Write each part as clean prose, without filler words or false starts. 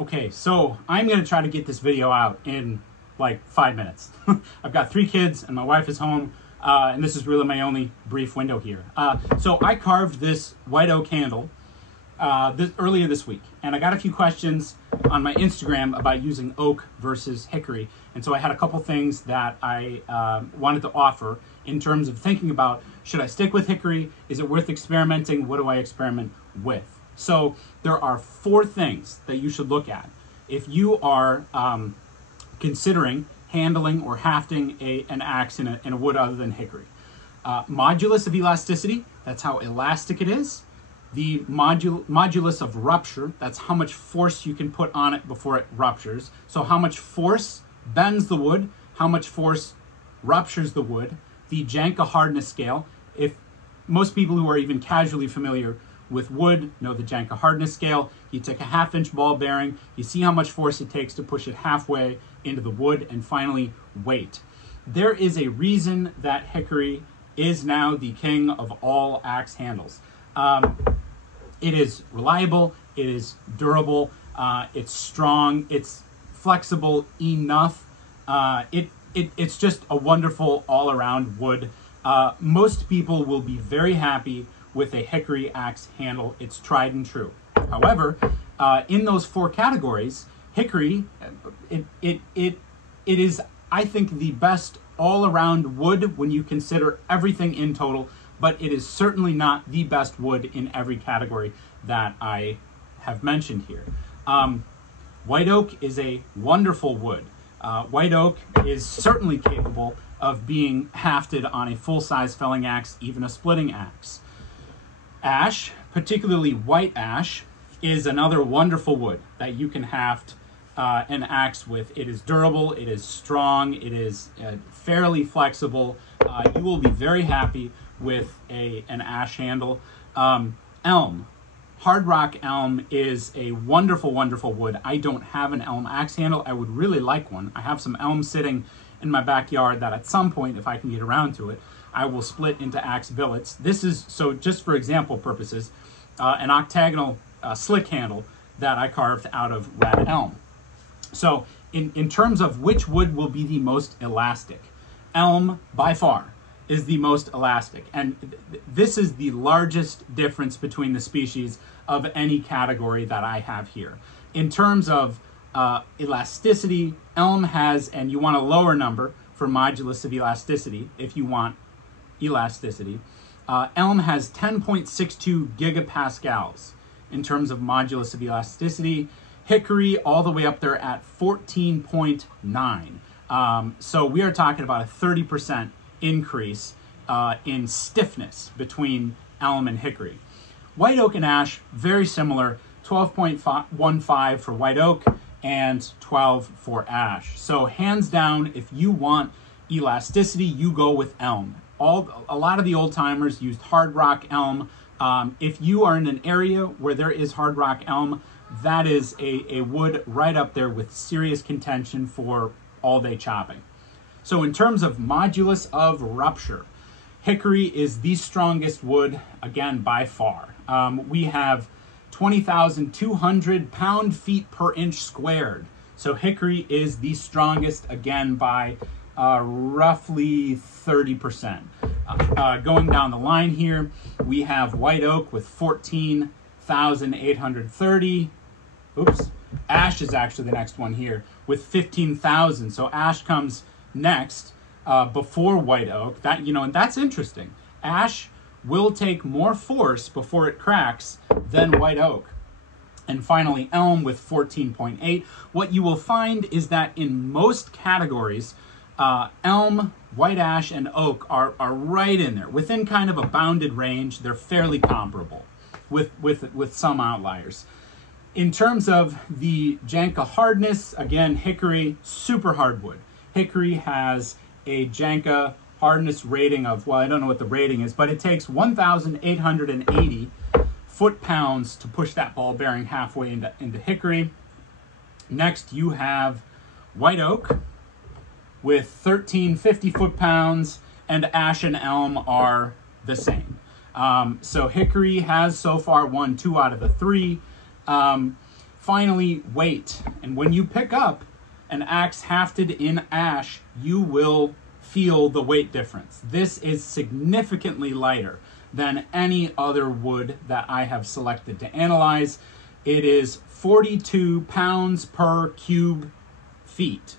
Okay, so I'm going to try to get this video out in like 5 minutes. I've got 3 kids and my wife is home, and this is really my only brief window here. So I carved this white oak handle earlier this week, and I got a few questions on my Instagram about using oak versus hickory, and so I had a couple things that I wanted to offer in terms of thinking about, should I stick with hickory? Is it worth experimenting? What do I experiment with? So there are 4 things that you should look at if you are considering handling or hafting an axe in a wood other than hickory. Modulus of elasticity, that's how elastic it is. The modulus of rupture, that's how much force you can put on it before it ruptures. So how much force bends the wood, how much force ruptures the wood. The Janka hardness scale, if most people who are even casually familiar with wood know the Janka hardness scale. You take a 1/2 inch ball bearing, you see how much force it takes to push it halfway into the wood, and finally weight. There is a reason that hickory is now the king of all axe handles. It is reliable, it is durable, it's strong, it's flexible enough. It's just a wonderful all-around wood. Most people will be very happy with a hickory axe handle. It's tried and true. However, in those 4 categories, hickory, it is, I think, the best all-around wood when you consider everything in total, but it is certainly not the best wood in every category that I have mentioned here. White oak is a wonderful wood. White oak is certainly capable of being hafted on a full-size felling axe, even a splitting axe. Ash, particularly white ash, is another wonderful wood that you can haft an axe with. It is durable, it is strong, it is fairly flexible. You will be very happy with an ash handle. Elm. Hard rock elm is a wonderful, wonderful wood. I don't have an elm axe handle. I would really like one. I have some elm sitting in my backyard that at some point, if I can get around to it, I will split into axe billets. This is, so just for example purposes, an octagonal slick handle that I carved out of red elm. So in terms of which wood will be the most elastic, elm by far is the most elastic. And this is the largest difference between the species of any category that I have here. In terms of elasticity, elm has, and you want a lower number for modulus of elasticity if you want elasticity, elm has 10.62 gigapascals in terms of modulus of elasticity. Hickory all the way up there at 14.9. So we are talking about a 30% increase in stiffness between elm and hickory. White oak and ash, very similar, 12.15 for white oak and 12 for ash. So hands down, if you want elasticity, you go with elm. A lot of the old timers used hard rock elm. If you are in an area where there is hard rock elm, that is a wood right up there with serious contention for all-day chopping. So in terms of modulus of rupture, hickory is the strongest wood, again, by far. We have 20,200 pound-feet per inch squared. So hickory is the strongest, again, by roughly 30%. Going down the line here, we have white oak with 14,830. Oops. Ash is actually the next one here with 15,000. So ash comes next before white oak. That, and that's interesting. Ash will take more force before it cracks than white oak. And finally, elm with 14.8. What you will find is that in most categories, elm, white ash, and oak are right in there. Within kind of a bounded range, they're fairly comparable with some outliers. In terms of the Janka hardness, again, hickory, super hardwood. Hickory has a Janka hardness rating of, well, I don't know what the rating is, but it takes 1,880 foot-pounds to push that ball bearing halfway into hickory. Next, you have white oak with 1,350 foot-pounds, and ash and elm are the same. So hickory has so far won 2 out of the 3. finally, weight. And when you pick up an axe hafted in ash, you will feel the weight difference. This is significantly lighter than any other wood that I have selected to analyze. It is 42 pounds per cubic feet.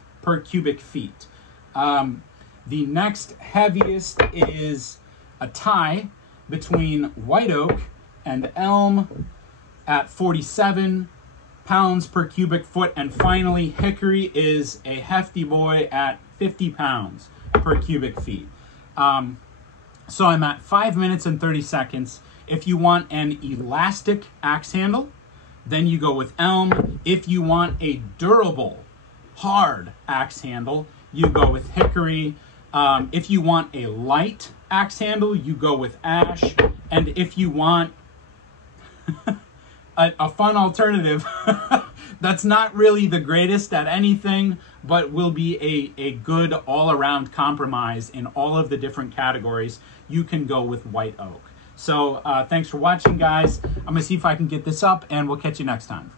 The next heaviest is a tie between white oak and elm at 47 pounds per cubic foot. And finally, hickory is a hefty boy at 50 pounds per cubic feet. So I'm at 5 minutes and 30 seconds. If you want an elastic axe handle, then you go with elm. If you want a durable, hard axe handle, you go with hickory. If you want a light axe handle, you go with ash. And if you want a fun alternative that's not really the greatest at anything, but will be a good all-around compromise in all of the different categories, you can go with white oak. So thanks for watching, guys. I'm going to see if I can get this up, and we'll catch you next time.